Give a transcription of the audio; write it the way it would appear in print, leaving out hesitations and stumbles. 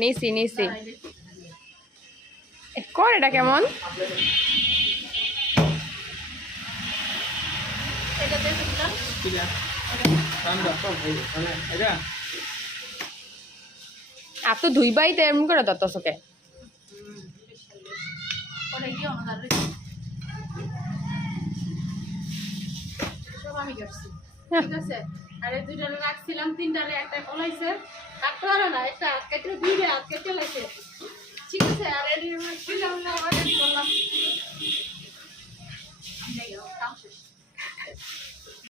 নিছি নিছি কর এটা কেমন আর তো ধুইবাই তো এমন করে দত্ত চোখে ঠিক আছে আরে দুইটা রাখছিলাম তিনটারে একটা কলাইছে কাটতে পারে না একটা কেটে দিবে আর কেটে লাইছে ঠিক আছে আর এর ছিলাম না অর্ডার করলাম